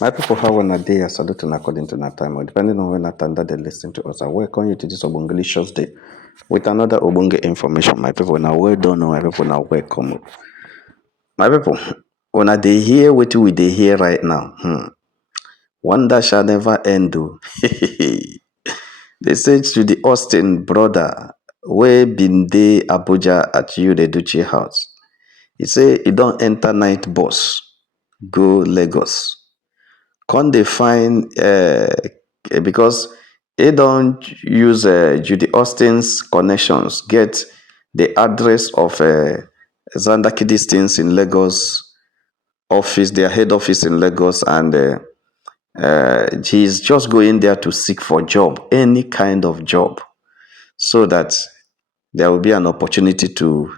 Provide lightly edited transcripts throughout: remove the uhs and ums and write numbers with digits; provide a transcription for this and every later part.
My people, how when a day I salute and according to that time, or depending on when I time that they listen to us. I welcome you to this Obungalicious day with another Obunga information. My people, now well don't know, my people now welcome. My people, when I they hear what we they hear right now, wonder shall never end. Oh. They say to the Austin brother, where been they Abuja at you the Edochie house. He say he don't enter night bus, go Lagos. Can't they find because they don't use Judy Austin's connections, get the address of Xander Kidis things in Lagos office, their head office in Lagos, and he's just going there to seek for job, any kind of job, so that there will be an opportunity to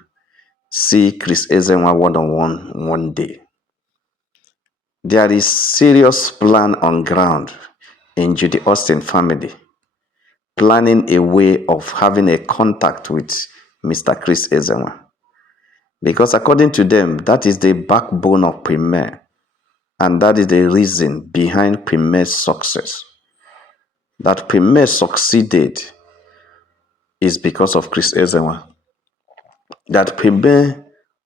see Chris Ezenwa one-on-one one day. There is serious plan on ground in Judy Austin family, planning a way of having a contact with Mr. Chris Ezenwa. Because according to them, that is the backbone of Premier, and that is the reason behind Premier's success. That Premier succeeded is because of Chris Ezenwa. That Premier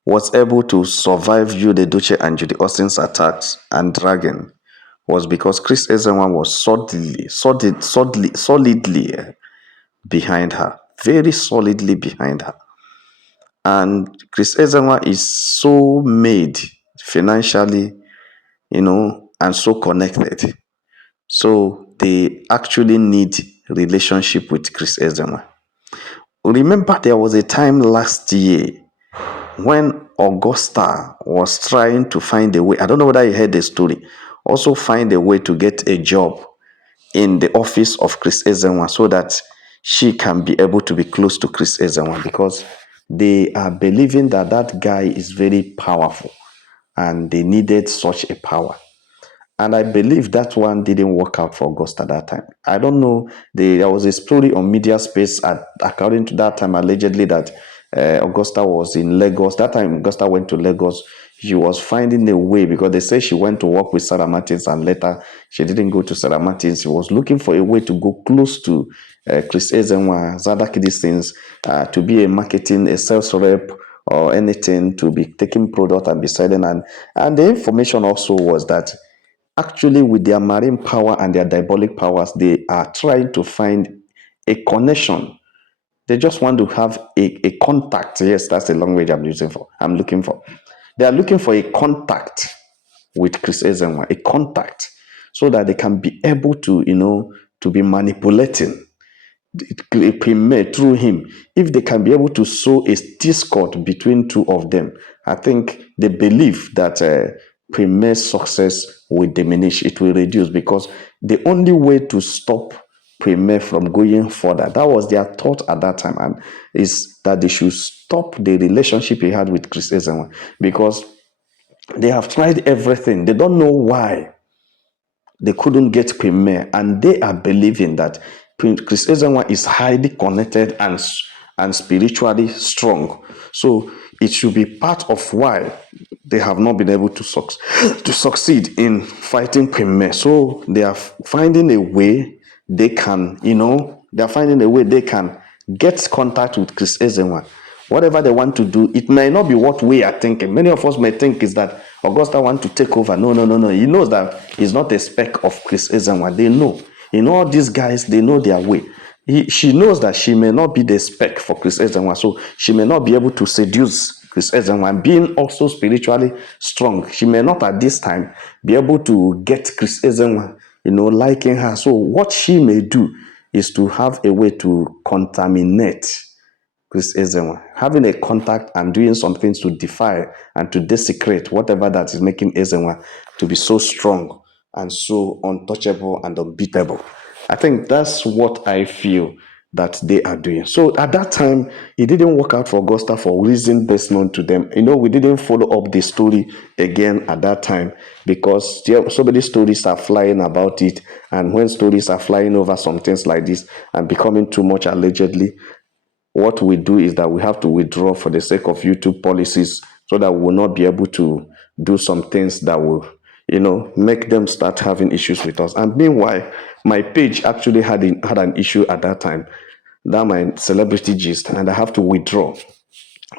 was able to survive Judy Edochie and Judy Austin's attacks and dragging was because Chris Ezenwa was solidly behind her, very solidly behind her. And Chris Ezenwa is so made financially, and so connected. So they actually need relationship with Chris Ezenwa. Remember, there was a time last year when Augusta was trying to find a way. I don't know whether you heard the story. Also find a way to get a job in the office of Chris Ezenwa so that she can be able to be close to Chris Ezenwa, because they are believing that that guy is very powerful and they needed such a power. And I believe that one didn't work out for Augusta that time. I don't know. There was a story on media space, according to that time, allegedly that Augusta was in Lagos. That time Augusta went to Lagos. She was finding a way, because they say she went to work with Sarah Martins, and later she didn't go to Sarah Martins. She was looking for a way to go close to Chris Ezenwa, Zadaki, these things, to be a marketing, a sales rep, or anything, to be taking product and be selling. And the information also was that actually, with their marine power and their diabolic powers, they are trying to find a connection. They just want to have a contact. Yes, that's the language I'm looking for. They are looking for a contact with Chris Ezenwa, a contact, so that they can be able to, to be manipulating Premier through him. If they can be able to sow a discord between two of them, I think they believe that Premier's success will diminish, it will reduce, because the only way to stop Premier from going further, that was their thought at that time, and is that they should stop the relationship he had with Chris Ezenwa, because they have tried everything. They don't know why they couldn't get Premier, and they are believing that Chris Ezenwa is highly connected and spiritually strong. So it should be part of why they have not been able to succeed in fighting Premier. So they are finding a way they can, they are finding a way they can get contact with Chris Ezenwa. Whatever they want to do, it may not be what we are thinking. Many of us may think is that Augusta want to take over. No. He knows that he's not a speck of Chris Ezenwa. They know. All these guys, they know their way. She knows that she may not be the spec for Chris Ezenwa, so she may not be able to seduce Chris Ezenwa. Being also spiritually strong, she may not at this time be able to get Chris Ezenwa, liking her. So what she may do is to have a way to contaminate Chris Ezenwa, having a contact and doing some things to defy and to desecrate whatever that is making Ezenwa to be so strong and so untouchable and unbeatable. I think that's what I feel that they are doing. So at that time, it didn't work out for Augusta for reason best known to them. We didn't follow up the story again at that time, because so many stories are flying about it. And when stories are flying over some things like this and becoming too much allegedly, what we do is that we have to withdraw for the sake of YouTube policies, so that we will not be able to do some things that will, make them start having issues with us. And meanwhile, my page actually had an issue at that time, that my celebrity gist, and I have to withdraw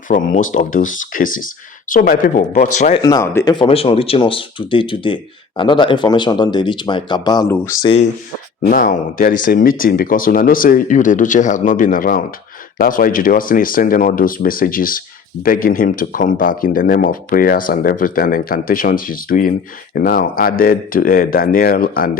from most of those cases. So my people, but right now the information reaching us today, another information don't they reach my cabalo say now there is a meeting, because when I know say you the Edochie has not been around. That's why Judy Austin is sending all those messages begging him to come back in the name of prayers and everything, incantations she's doing. And now added to Daniel and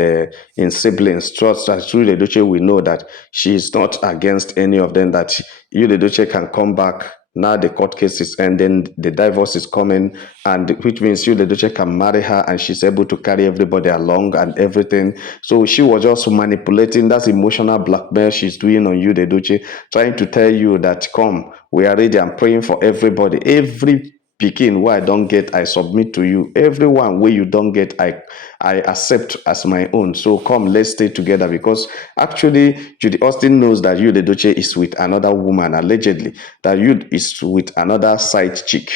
in siblings, trust that through the Edochie we know that she is not against any of them, that you the Edochie can come back. Now the court case is ending, the divorce is coming, and which means you the Edochie can marry her and she's able to carry everybody along and everything. So she was just manipulating. That's emotional blackmail she's doing on you the Edochie, trying to tell you that come, we are ready. I'm praying for everybody. Every pikin where I don't get, I submit to you. Everyone where you don't get, I accept as my own. So come, let's stay together, because actually Judy Austin knows that you the Edochie is with another woman, allegedly that you is with another side chick.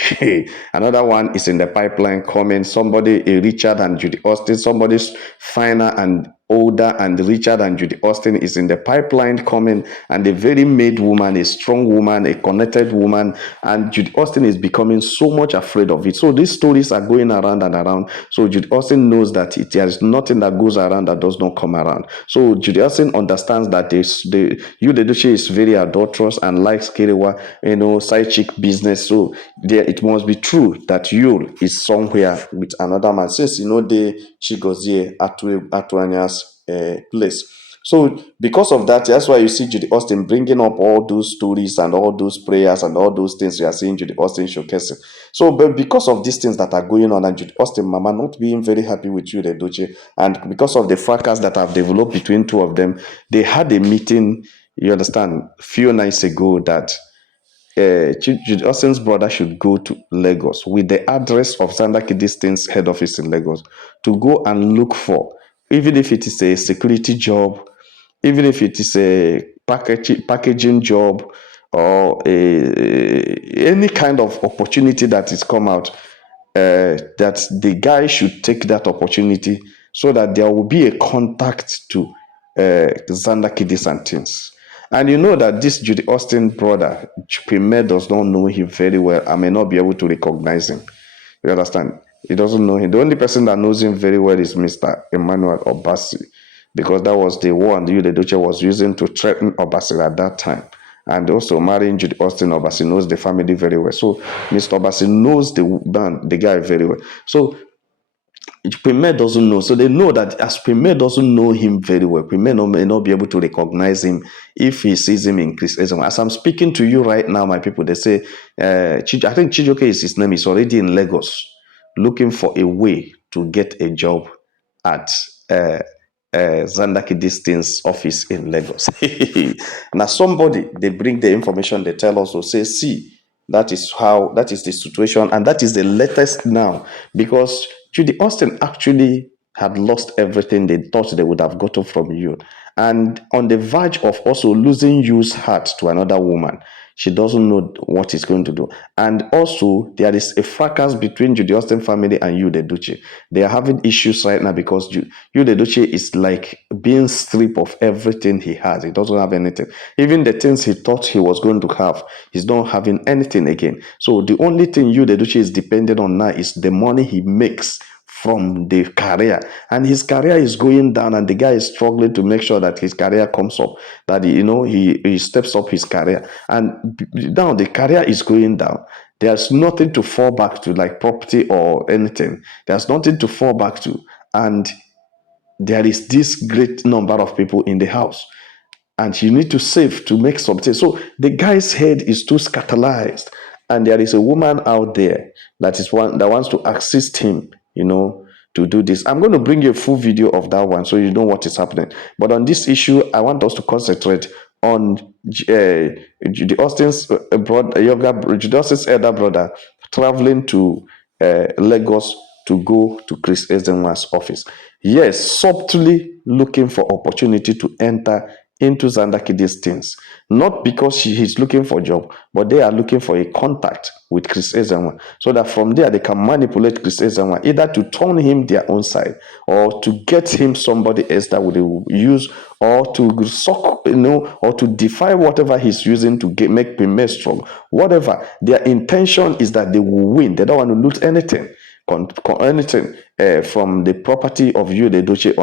Another one is in the pipeline coming. Somebody, a Richard and Judy Austin, somebody's finer and older and richer than Judy Austin is in the pipeline coming, and a very made woman, a strong woman, a connected woman, and Judy Austin is becoming so much afraid of it. So these stories are going around and around. So Judy Austin knows that there is nothing that goes around that does not come around. So Judy Austin understands that you the Edochie is very adulterous and likes Kerewa, side chick business. So there, it must be true that Yul is somewhere with another man, since the Chigozie Atuanya's place. So because of that, that's why you see Judy Austin bringing up all those stories and all those prayers and all those things you are seeing Judy Austin showcasing. So, but because of these things that are going on, and Judy Austin mama not being very happy with you the Edochie, and because of the fracas that have developed between two of them, they had a meeting, you understand, few nights ago, that Judy Austin's brother should go to Lagos with the address of Sandaki Distanc's head office in Lagos, to go and look for, even if it is a security job, even if it is a packaging job, or any kind of opportunity that is come out, that the guy should take that opportunity, so that there will be a contact to Xander Kidis and things. And you know that this Judy Austin brother, Premier, does not know him very well. I may not be able to recognize him. You understand? He doesn't know him. The only person that knows him very well is Mr. Emmanuel Obasi, because that was the one the Edochie was using to threaten Obasi at that time. And also marrying Judy Austin, Obasi knows the family very well. So Mr. Obasi knows the guy very well. So Premier doesn't know. So they know that as Premier doesn't know him very well, Premier may not be able to recognize him if he sees him in Chris Ezenwa. As I'm speaking to you right now, my people, they say, I think Chijoke is his name, is already in Lagos, looking for a way to get a job at Zandaki Distance office in Lagos. Now somebody, they bring the information, they tell us, to say, see, that is the situation, and that is the latest now, because Judy Austin actually had lost everything they thought they would have gotten from you, and on the verge of also losing you's heart to another woman. She doesn't know what he's going to do. And also, there is a fracas between Judy Austin family and you, the Edochie. They are having issues right now because you, the Edochie, is like being stripped of everything he has. He doesn't have anything. Even the things he thought he was going to have, he's not having anything again. So the only thing you, the Edochie, is dependent on now is the money he makes from the career, and his career is going down, and the guy is struggling to make sure that his career comes up, that he steps up his career, and now the career is going down. There's nothing to fall back to, like property or anything. There's nothing to fall back to, and there is this great number of people in the house, and you need to save to make something. So the guy's head is too scatterized, and there is a woman out there that is one that wants to assist him, to do this. I'm going to bring you a full video of that one so you know what is happening. But on this issue, I want us to concentrate on Judy Austin's Judy Austin's elder brother traveling to Lagos to go to Chris Ezenwa'S office. Yes, subtly looking for opportunity to enter into Zandakidi's things. Not because he's looking for a job, but they are looking for a contact with Chris Ezenwa, so that from there they can manipulate Chris Ezenwa either to turn him their own side or to get him somebody else that would use, or to suck, or to defy whatever he's using to make Pime strong. Whatever their intention is, that they will win. They don't want to lose anything. Anything from the property of you, the Edochie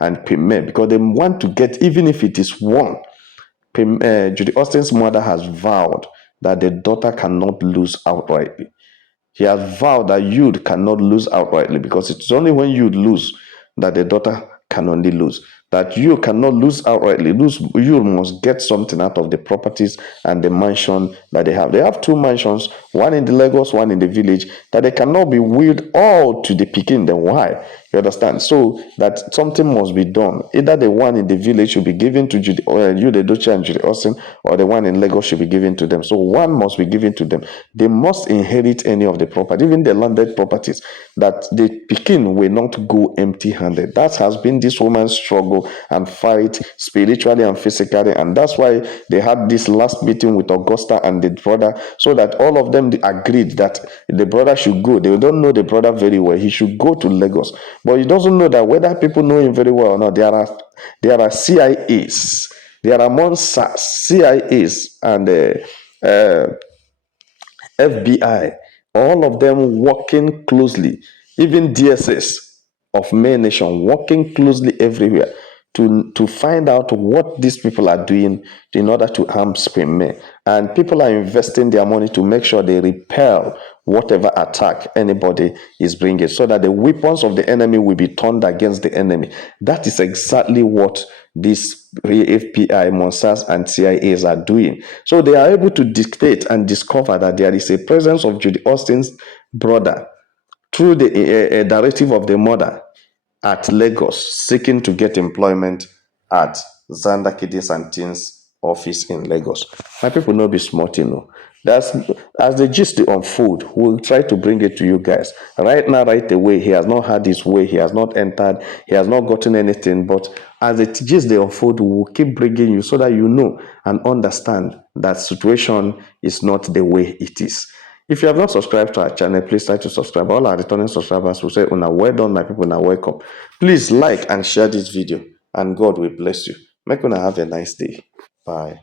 and Pime, because they want to get, even if it is one. Judy Austin's mother has vowed that the daughter cannot lose outrightly. He has vowed that Yud cannot lose outrightly, because it's only when Yud lose that the daughter can only lose. That you cannot lose outrightly. You must get something out of the properties and the mansion that they have. They have 2 mansions, one in the Lagos, one in the village, that they cannot be willed all to the Pikin. Then why? You understand? So that something must be done. Either the one in the village should be given to Judy, or you, the Edochie and Judy Austin, or the one in Lagos should be given to them. So one must be given to them. They must inherit any of the property, even the landed properties, that the Pikin will not go empty-handed. That has been this woman's struggle and fight, spiritually and physically, and that's why they had this last meeting with Augusta and the brother, so that all of them agreed that the brother should go. They don't know the brother very well. He should go to Lagos, but he doesn't know that whether people know him very well or not. There are CIAs, there are Monsas, CIAs, and FBI, all of them working closely, even DSS of May Nation working closely everywhere to find out what these people are doing in order to harm Spring May. And people are investing their money to make sure they repel whatever attack anybody is bringing, so that the weapons of the enemy will be turned against the enemy. That is exactly what these FBI, Mossad, and CIAs are doing. So they are able to dictate and discover that there is a presence of Judy Austin's brother through the directive of the mother at Lagos, seeking to get employment at Xander Kidis and Teens office in Lagos. My people know be smart, That's as the gist unfold. We'll try to bring it to you guys. Right now, right away, he has not had his way. He has not entered. He has not gotten anything. But as the gist unfold, we will keep bringing you so that you know and understand that situation is not the way it is. If you have not subscribed to our channel, please try to subscribe. All our returning subscribers will say, "Una well done, my people, una welcome." Please like and share this video, and God will bless you. Make una have a nice day. Bye.